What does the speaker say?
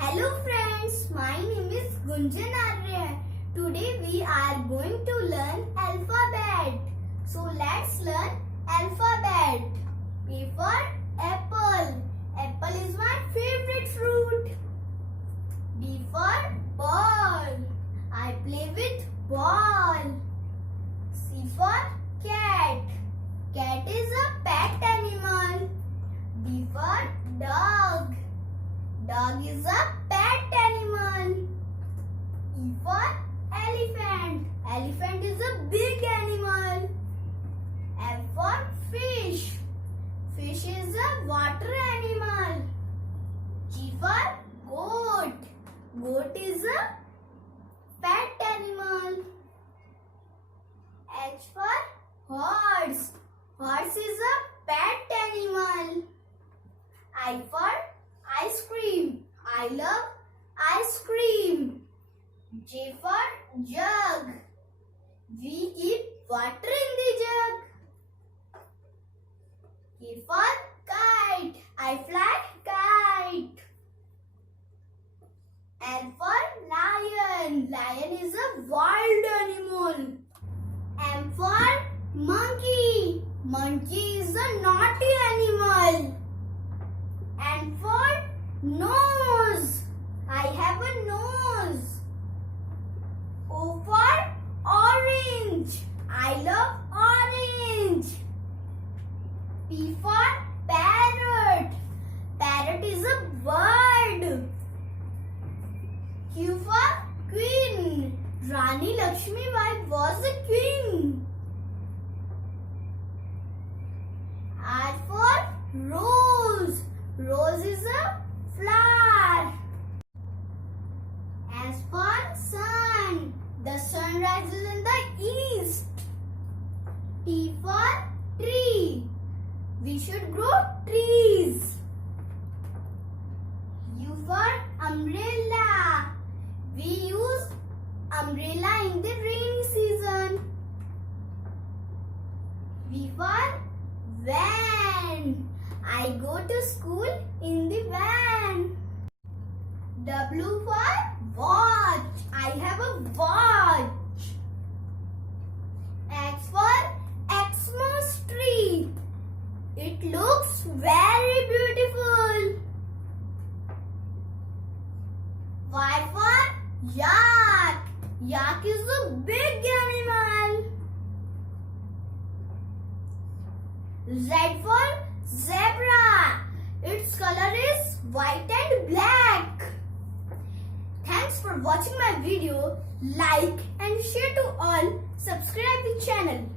Hello friends, my name is Gunjan Arya. Today we are going to learn alphabet. So let's learn alphabet. A for apple. Apple is my favorite fruit. B for ball. I play with ball. C for cat. Cat is a pet animal. D for dog. Dog is a pet animal. E for elephant. Elephant is a big animal. F for fish. Fish is a water animal. G for goat. Goat is a pet animal. H for horse. Horse is a pet animal. I for ice cream. I love ice cream. J for jug. We keep water in the jug. K for kite. I fly kite. L for lion. Lion is a wild animal. M for monkey. Monkey is a naughty animal. N for nose. I have a nose. O for orange. I love orange. P for parrot. Parrot is a bird. Q for queen. Rani Lakshmi Bai was a queen. R for rose. Rose is a flower. S for sun. The sun rises in the east. T for tree. We should grow trees. U for umbrella. We use umbrella in the rainy season. V for van. I go to school in the van. W for watch. I have a watch. X for Xmas tree. It looks very beautiful. Y for yak. Yak is a big animal. Z for zebra. Its color is white and black. Thanks for watching my video. Like and share to all. Subscribe the channel.